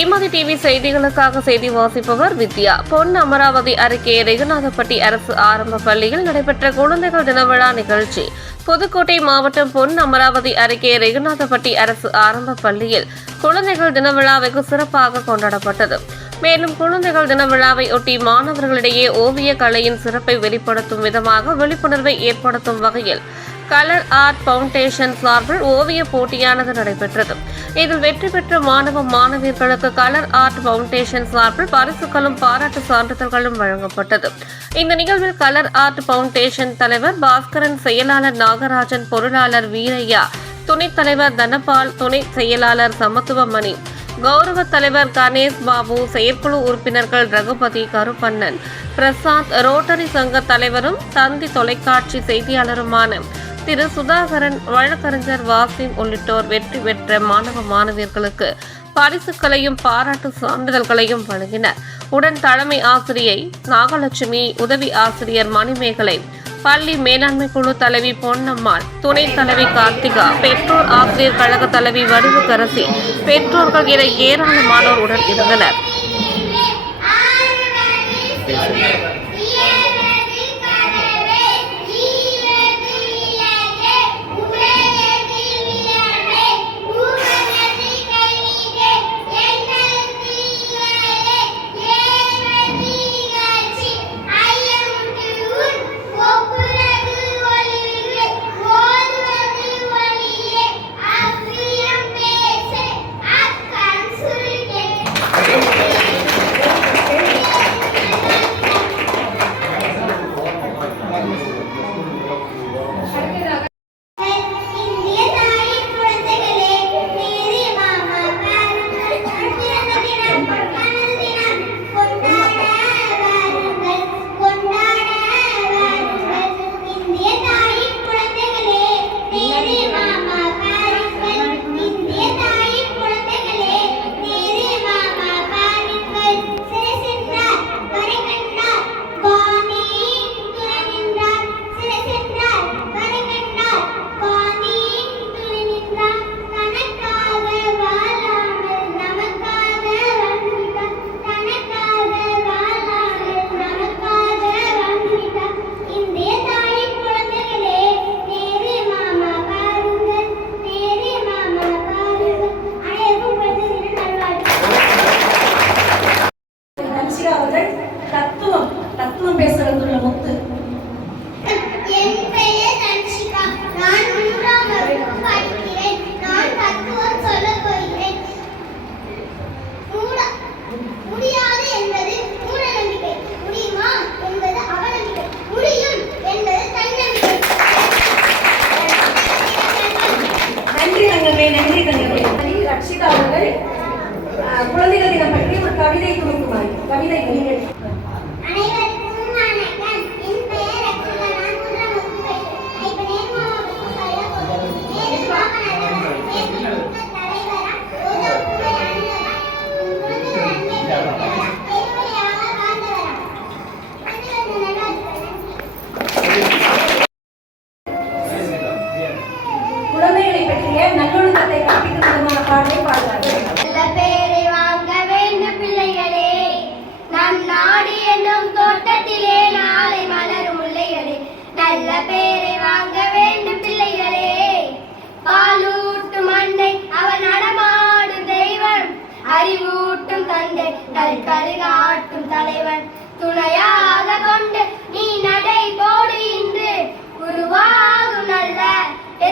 Srimathi TV செய்திகளுக்காக செய்தி வாசிப்பவர் வித்யா. பொன் அமராவதி அருகே ரெகுநாதப்பட்டி அரசு ஆரம்ப பள்ளியில் நடைபெற்ற குழந்தைகள் தின விழா நிகழ்ச்சி. புதுக்கோட்டை மாவட்டம் பொன் அமராவதி அருகே ரெகுநாதப்பட்டி அரசு ஆரம்ப பள்ளியில் குழந்தைகள் தின வெகு சிறப்பாக கொண்டாடப்பட்டது. மேலும் குழந்தைகள் தின விழாவை ஒட்டி மாணவர்களிடையே ஓவிய கலையின் சிறப்பை வெளிப்படுத்தும் விதமாக விழிப்புணர்வை ஏற்படுத்தும் வகையில் கலர் ஆர்ட் ஃபவுண்டேஷன் சார்பில் ஓவிய போட்டியானது நடைபெற்றது. இதில் வெற்றி பெற்ற மாணவ மாணவியர்களுக்கு கலர் ஆர்ட் ஃபவுண்டேஷன் சார்பில் பரிசுகளும் பாராட்டு சான்றிதழ்களும் வழங்கப்பட்டது. இந்த நிகழ்வில் கலர் ஆர்ட் ஃபவுண்டேஷன் தலைவர் பாஸ்கரன் செயலாளர் நாகராஜன் பொருளாளர் வீரையா துணைத் தலைவர் தனபால் துணை செயலாளர் சமத்துவமணி கௌரவ தலைவர் கணேஷ் பாபு செயற்குழு உறுப்பினர்கள் ரகுபதி கருப்பண்ணன் பிரசாத் ரோட்டரி சங்க தலைவரும் தந்தி தொலைக்காட்சி செய்தியாளருமான திரு சுதாகரன் வழக்கறிஞர் வாசிம் உள்ளிட்டோர் வெற்றி பெற்ற மாணவ மாணவியர்களுக்கு பரிசுகளையும் பாராட்டு சான்றிதழ்களையும் வழங்கினர். உடன் தலைமை ஆசிரியை நாகலட்சுமி உதவி ஆசிரியர் மணிமேகலை பள்ளி மேலாண்மை குழு தலைவி பொன்னம்மாள் துணைத் தலைவி கார்த்திகா பெற்றோர் ஆசிரியர் கழக தலைவி வடிவுக்கரசி பெற்றோர்கள் என ஏராளமானோர் உடன் இருந்தனர்.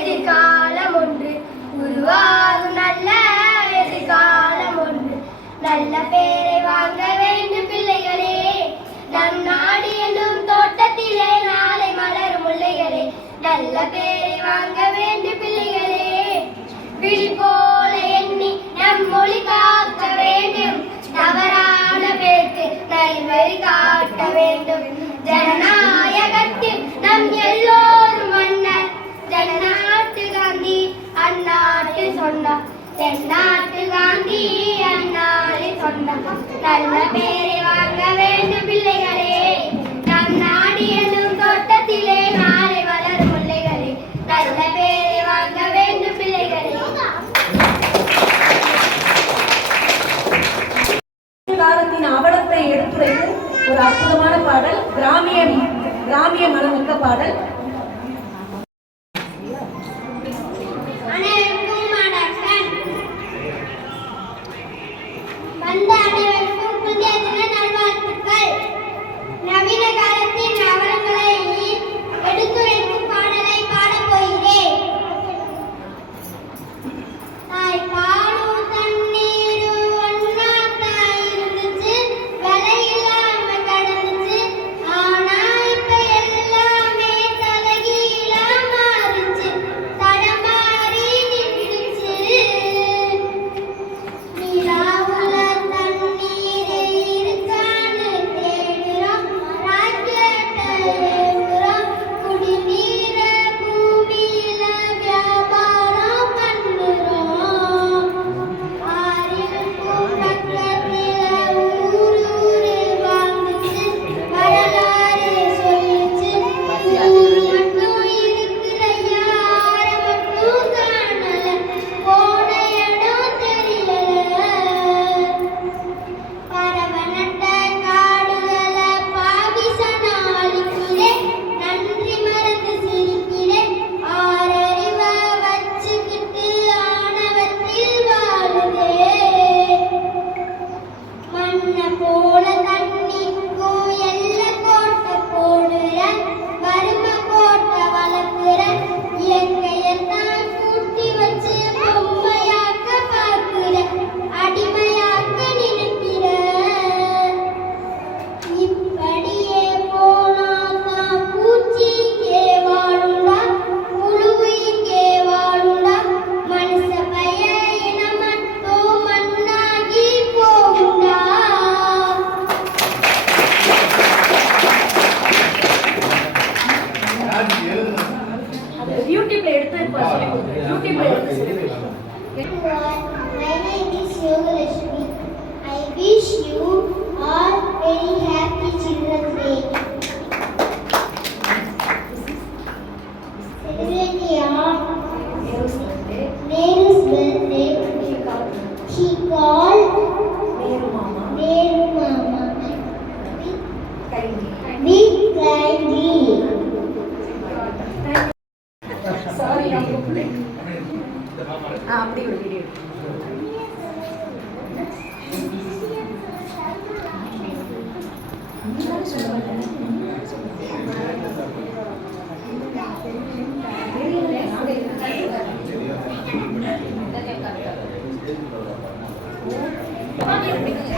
எதிர்காலம் ஒன்று உருவாகும் நல்ல எதிர்காலம் ஒன்று நல்ல பேரை வாங்க வேண்டும் பிள்ளைகளே. நம் நாடு என்னும் தோட்டத்திலே நாளை மலரும் முல்லைகளே. நல்ல பேரை வாங்க வேண்டும் பிள்ளைகளே. விழி போல எண்ணி நம் மொழி காக்க வேண்டும். தவறான பேருக்கு நல்வழி காட்ட வேண்டும். ஜனநாயக தென்னாட்டு காந்தி அண்ணாலே சொன்னார் நல்ல பேர்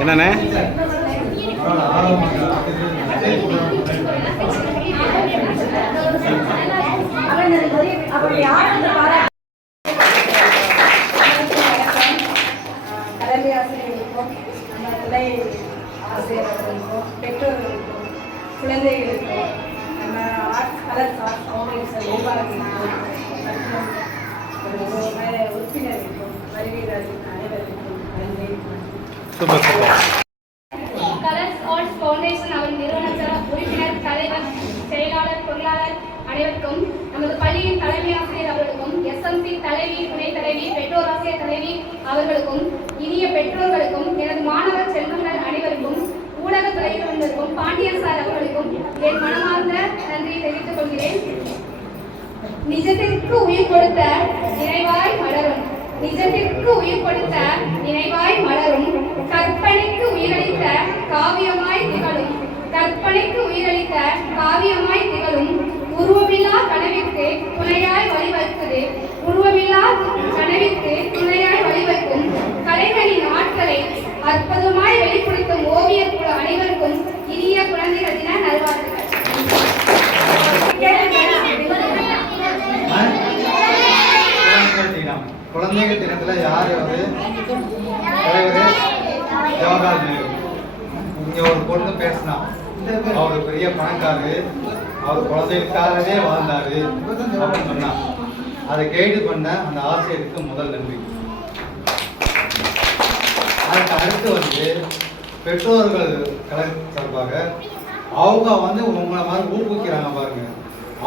என்னண்ணே? பெற்றோர்களுக்கும் குழந்தைகளுக்கும் நம்ம ஆர்ட் கலர் ஆர்ட் ஃபவுண்டேஷன் நிர்வாகத்திற்கும் உறுப்பினர்களுக்கும் வருகிறார்கள் お疲れ。சேர்த்த காவியமாய் திகழும் உருவமில்லா கனவிற்கு துணையாய் வழிவகுத்தது. உருவமில்லா கனவிற்கு துணையாய் வழிவகுக்கும் கலைகளின் ஆட்களை அற்புதமாய் வெளிப்படுத்தும் ஓவியர் குழு அனைவருக்கும் இனிய குழந்தைகள் தின நல்வாழ்த்துக்கள். குழந்தைகள் தினத்துல யார் வந்து தலைவர்? ஜவஹர்லால் நேரு. இங்க ஒரு பொண்ணு பேசினா. அவர் பெரிய பணக்காரு அவர் குழந்தைகளுக்காகவே வாழ்ந்தாரு அப்படின்னு சொன்னா. அதை கைடு பண்ண அந்த ஆசிரியருக்கு முதல் நன்றி. அதுக்கு அடுத்து வந்து பெற்றோர்கள் கலை சார்பாக அவங்க வந்து உங்களை மாதிரி ஊக்குவிக்கிறாங்க பாருங்க.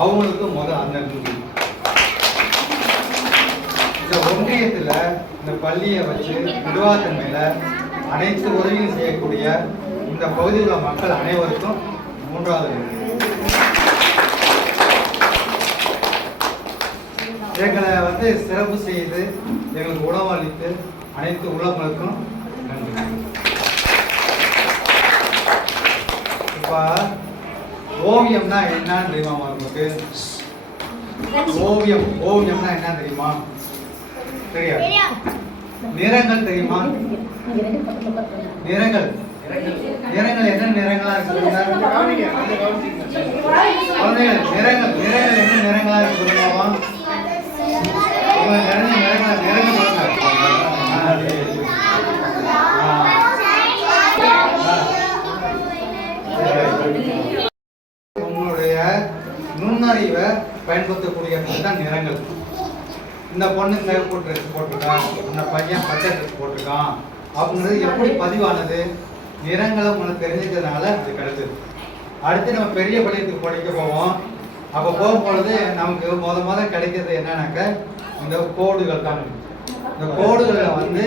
அவங்களுக்கு முதல் அந்த நன்றி. இந்த ஒன்றியத்தில் இந்த பள்ளியை வச்சு நிர்வாகத்தின் மேலே அனைத்து உதவியும் செய்யக்கூடிய இந்த பகுதியில் உள்ள மக்கள் அனைவருக்கும் மூன்றாவது எங்களை வந்து சிறப்பு செய்து எங்களுக்கு உணவு அளித்து அனைத்து உள்ளவங்களுக்கும் நன்றி. இப்போ ஓவியம்னா என்னன்னு தெரியுமா உங்களுக்கு? ஓவியம் ஓவியம்னா என்ன தெரியுமா? தெரியாது. நிறங்கள் தெரியுமா? நிறங்கள். நிறங்கள் என்ன நிறங்களா இருக்கு குழந்தைகள் நிறங்கள் நிறங்கள் என்ன நிறங்களா இருக்கு நிறைய நிறங்கள் நிறங்கள். ஆ. உங்களுடைய நுண்ணறிவை பயன்படுத்தக்கூடிய தான் நிறங்கள். இந்த பொண்ணு சிவப்பு ட்ரெஸ் போட்டிருக்கான் இந்த பையன் பச்சை ட்ரெஸ் போட்டிருக்கான். அப்படிங்கிறது எப்படி பதிவானது? நிறங்களை உங்களுக்கு தெரிஞ்சுக்கிறதுனால அது கிடைச்சது அடுத்து நம்ம பெரிய பள்ளியத்துக்கு படிக்க போவோம். அப்போ போகும்பொழுது நமக்கு முத முத கிடைக்கிறது என்னன்னாக்க இந்த கோடுகள் தான். இந்த கோடுகளை வந்து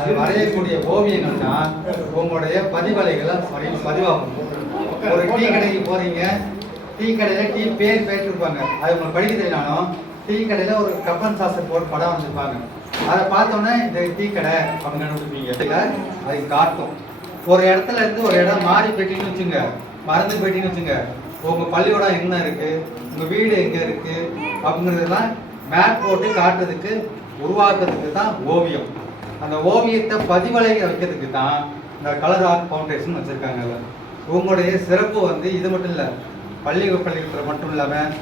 அது வரையக்கூடிய ஓவியங்கள் தான் உங்களுடைய பதிவலைகளை பதிவாகும். ஒரு டீ கடைக்கு போறீங்க டீ கடையில டீ பேர் பேட்டிருப்பாங்க அது உங்களுக்கு படிக்க தெரியலாலும் டீ கடையில ஒரு கப்பன் சாசர் போட்டு படம் வந்திருப்பாங்க அதை பார்த்தோன்னே இந்த டீ கடை அப்படின்னு கண்டுபிடிப்பீங்க. அது காட்டும் ஒரு இடத்துல இருந்து ஒரு இடம் மாறி போயிட்டீங்கன்னு வச்சுங்க. மறந்து போயிட்டீங்கன்னு வச்சுங்க. உங்க பள்ளியோடம் எங்க இருக்கு? உங்க வீடு எங்க இருக்கு? அப்படிங்கிறதெல்லாம் மேப் போட்டு காட்டுறதுக்கு உருவாக்குறதுக்கு தான் ஓவியம். அந்த ஓவியத்தை பதிவலை வைக்கிறதுக்கு தான் இந்த கலர் ஆர்ட் ஃபவுண்டேஷன் வச்சிருக்காங்க உங்களுடைய சிறப்பு வந்து இது மட்டும் இல்லை பள்ளி பள்ளிக்கூடத்தில் மட்டும் இல்லாமல்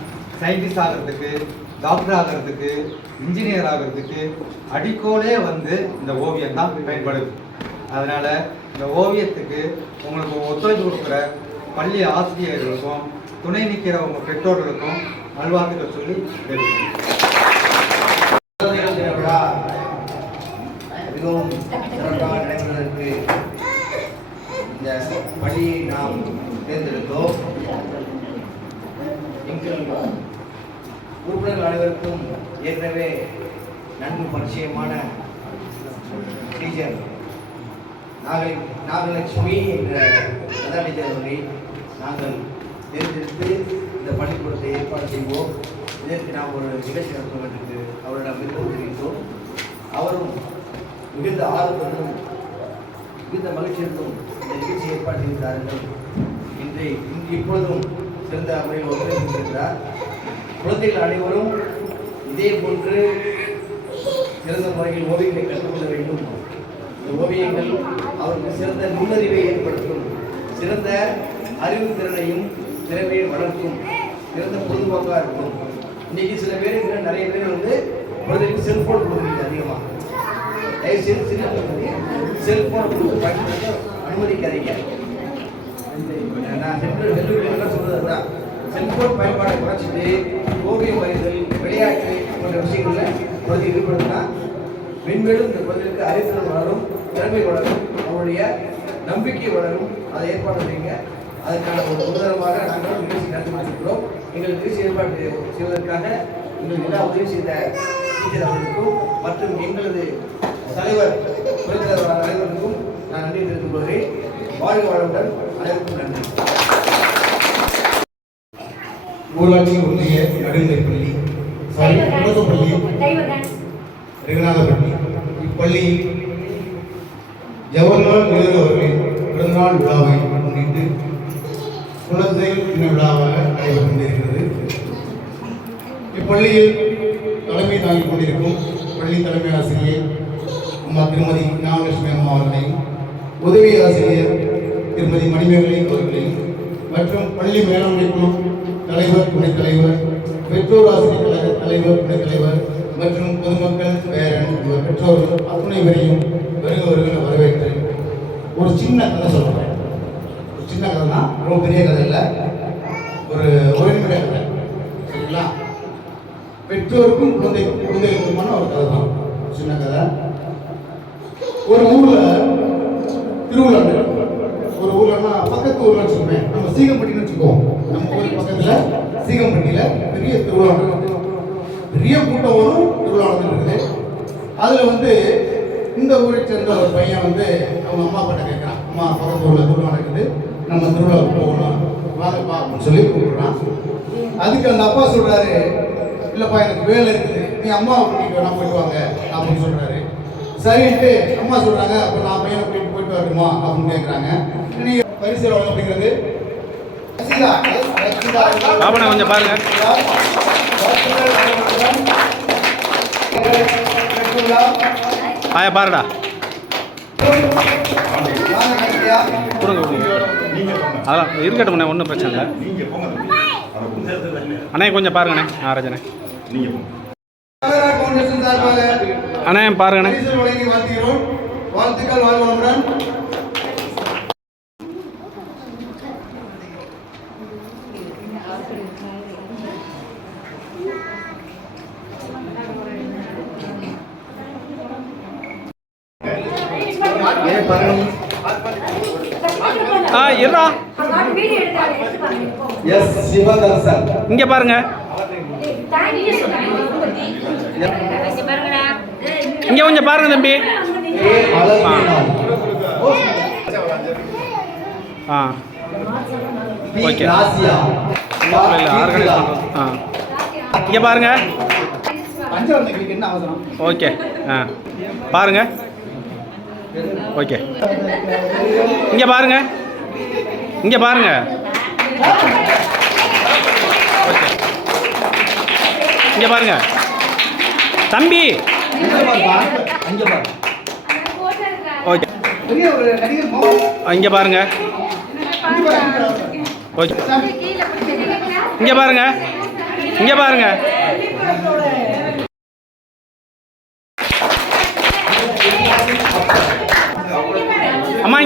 சயின்டிஸ்ட் ஆகிறதுக்கு டாக்டர் ஆகிறதுக்கு இன்ஜினியர் ஆகிறதுக்கு அடிக்கோலே வந்து இந்த ஓவியம் தான் பயன்படுது. அதனால் இந்த ஓவியத்துக்கு உங்களுக்கு ஒத்துழைப்பு கொடுக்குற பள்ளி ஆசிரியர்களுக்கும் துணை நிற்கிற உங்கள் பெற்றோர்களுக்கும் நல்வாழ்த்துக்கள் சொல்லி தெரிவிக்கிறேன். விழா மிகவும் சிறப்பாக நடைபெறுவதற்கு இந்த பள்ளியை நாம் தேர்ந்தெடுத்தோம் எங்கள் உறுப்பினர்கள் அனைவருக்கும் ஏற்கனவே நன்கு பரிச்சயமான டீச்சர் நாகலை நாகலட்சுமி என்ற கதா டீச்சர் நாங்கள் தேர்ந்தெடுத்து இந்த பள்ளிக்கூடத்தை ஏற்பாடு செய்வோம். இதற்கு நாம் ஒரு நிகழ்ச்சி நடத்த வேண்டும் என்று அவரிடம் விருப்பம் தெரிவித்தோம். அவரும் மிகுந்த ஆர்வத்துடனும் மிகுந்த மகிழ்ச்சியுடனும் இந்த நிகழ்ச்சி ஏற்பாடு செய்திருந்தார்கள் இன்று இன்று இப்பொழுதும் சிறந்த முறையில் ஒத்துழைத்திருக்கிறார். குழந்தைகள் அனைவரும் இதே போன்று சிறந்த முறையில் ஓவியங்களை கற்றுக்கொள்ள வேண்டும். இந்த ஓவியங்கள் அவருக்கு சிறந்த நுண்ணறிவை ஏற்படுத்தும் சிறந்த அறிவு திறனையும் திறமையை வளர்க்கும் சிறந்த பொழுதுபோக்காக இருக்கும். இன்னைக்கு சில பேருக்கு நிறைய பேர் வந்து குழந்தைகளுக்கு செல்போன் கொடுக்குறீங்க அதிகமாக தயவுசெய்து சின்ன குழந்தைங்க செல்போன் கொடுத்து பயன்படுத்த அனுமதிக்காதீங்க. நான் சென்று வெள்ளுவிலாம் சொல்றது தான் செல்போன் பயன்பாடை குறைச்சிட்டு ஓவியம் வரைதல் விளையாட்டு போன்ற விஷயங்களில் குழந்தை ஈடுபடுத்தினா மென்மேலும் இந்த குழந்தைகளுக்கு அறிவுத்திறன் வளரும் திறமை வளரும். அவருடைய நம்பிக்கை வளரும். அதை ஏற்பாடு செய்யுங்க. அதற்கான ஒரு உதாரணமாக நாங்கள் நிகழ்ச்சி நடத்தி கொண்டிருக்கிறோம் எங்கள் நிகழ்ச்சி ஏற்பாடு செய்வதற்காக எங்களுக்கு எல்லா உதவி செய்த டீச்சர் அவர்களுக்கும் மற்றும் எங்களது தலைவர் துணைத் தலைவர் அனைவருக்கும் நான் நன்றி தெரிவித்துக் கொள்கிறேன். வாழ்க வளமுடன் அனைவருக்கும் நன்றி. ஊராட்சி ஒன்றிய நடுநிலைப் பள்ளி சாரி பள்ளி டைவர் டான்ஸ் ரெகுநாதப்பள்ளி இப்பள்ளியில் ஜவஹர்லால் நேரு அவர்களின் பிறந்தநாள் விழாவை முன்னிட்டு குழந்தை தின விழாவாக நடைபெற்று இப்பள்ளியில் தலைமை தாங்கிக் கொண்டிருக்கும் பள்ளி தலைமை ஆசிரியர் அம்மா திருமதி ஞானலட்சுமி அம்மா அவர்களையும் உதவி ஆசிரியர் திருமதி மணிமேகலை அவர்களையும் மற்றும் பள்ளி மேலாண்மை குழு தலைவர் துணைத் தலைவர் பெற்றோர் ஆசிரியர் கழக தலைவர் துணைத் தலைவர் மற்றும் பொதுமக்கள் பேரன் பெற்றோர்கள் அத்துணை பேரையும் வருக வருகிற வரவேற்று ஒரு சின்ன கதை சொல்கிறேன் ஒரு சின்ன கதைனா ரொம்ப பெரிய கதை இல்லை. ஒரு ஒரு நிமிட கதை. சரிங்களா? பெற்றோருக்கும் குழந்தை குழந்தைகளுக்குமான ஒரு கதை தான். சின்ன கதை. ஒரு ஊரில் திருவிழா ஒரு ஊர்லன்னா பக்கத்து ஊர்ல வச்சுக்கோமே. நம்ம சீகம்பட்டின்னு வச்சுக்குவோம். நம்ம ஊர் பக்கத்தில் சீகம்பட்டியில் பெரிய திருவிழா பெரிய கூட்டம் வரும் திருவிழா நடந்துட்டு இருக்குது. அதில் வந்து இந்த ஊரை சேர்ந்த ஒரு பையன் வந்து அவங்க அம்மா கிட்ட கேட்கறான் அம்மா பக்கத்து ஊர்ல திருவிழா நடக்குது நம்ம திருவிழாவுக்கு போகணும். வாங்கப்பா அப்படின்னு சொல்லி கூப்பிடுறான். அதுக்கு அந்த அப்பா சொல்றாரு இல்லப்பா எனக்கு வேலை இருக்குது. நீ அம்மாவை கூட்டிட்டு வேணா போயிட்டு வாங்க அப்படின்னு சொல்றாரு. சரின்ட்டு அம்மா சொல்றாங்க அப்ப நான் பையனை கூட்டிட்டு போயிட்டு வரட்டுமா? அப்படின்னு கேட்கறாங்க நீங்க பரிசு அப்படிங்கிறது கொஞ்சம் பாருங்க. பெற்றுள்ளார். ஆயா பாருடா. அதெல்லாம் இருக்கட்டும்ண்ணே ஒன்றும் பிரச்சனை இல்லை. அண்ணே கொஞ்சம் பாருங்கண்ணே ஆராஜனே அண்ணே பாருங்கண்ணே வாழ்த்துக்கள் இருடா எஸ் சிவதர்சன் இங்கே பாருங்க. இங்கே கொஞ்சம் பாருங்க தம்பி. ஆ. ஓகே. ஆர்கனைஸ் பண்ணுறோம் ஆ. இங்கே பாருங்க. ஓகே. ஆ. பாருங்க. ஓகே. இங்கே பாருங்க. இங்கே பாருங்க. ஓகே இங்கே பாருங்க. தம்பி. அங்க ஓகே. இங்கே பாருங்க. ஓகே. இங்கே பாருங்க. இங்கே பாருங்க.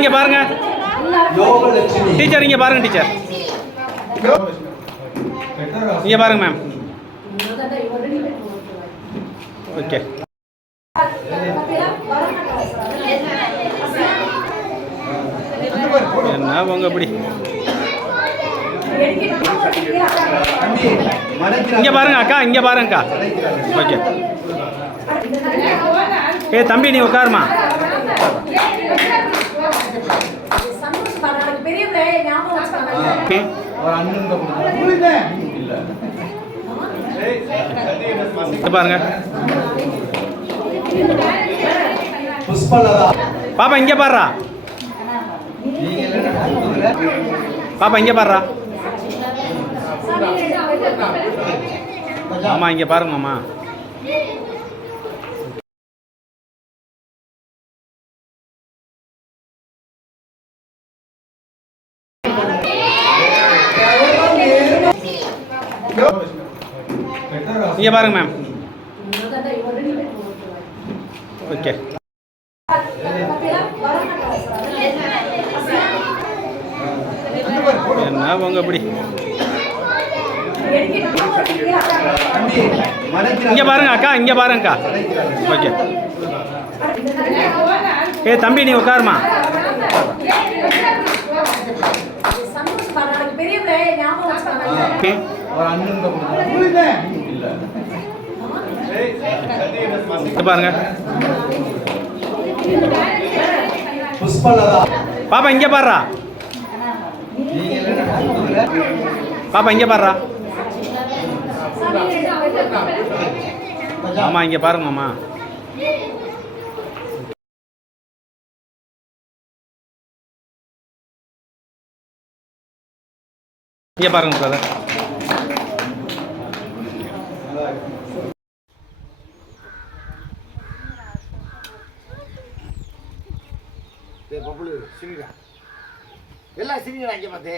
இங்க பாருங்க. டீச்சர் இங்க பாருங்க டீச்சர். இங்க பாருங்க மேம் ஓகே என்ன போங்க இப்படி இங்க பாருங்க அக்கா இங்க பாருங்கக்கா ஓகே ஏ தம்பி நீ உட்காருமா சந்தோஷம் பாருங்க பெரிய பிள்ளை ஞாபகம் வச்சுக்கோங்க ஓகே ஒரு அண்ணன் கொடுத்தாங்க புரியுதேன் இங்க பாருங்க. பாப்பா இங்கே என்ன பாப்பா இங்கே பாருடா. ஆமாம் இங்கே பாருங்க மாமா. இங்கே பாருங்க மேம் ஓகே. என்ன உங்க இப்படி இங்கே பாருங்க அக்கா இங்கே பாருங்க அக்கா ஓகே. ஏ தம்பி நீ உட்காருமா பெரிய பிள்ளை ஞாபகம் வச்சுக்கோங்க ஓகே ஒரு அண்ணன் கொடுத்தாங்க புரியுதேன் இங்க பாருங்க. பாப்பா இங்கே பாடுறா பாப்பா இங்கே பாடுறா ஆமாம் இங்கே பாருங்க மாமா. இங்கே பாருங்க பிரதர் எல்லாம் சிரிங்கடா இங்கே பார்த்து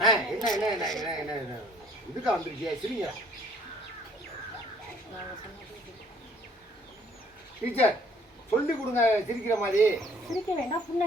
ஆ என்ன என்ன என்ன என்ன என்ன என்ன? இதுக்கா வந்துருக்கியா சிரிங்க டீச்சர் சொல்லி கொடுங்க சிரிக்கிற மாதிரி. சிரிக்க வேண்டாம் புண்ணை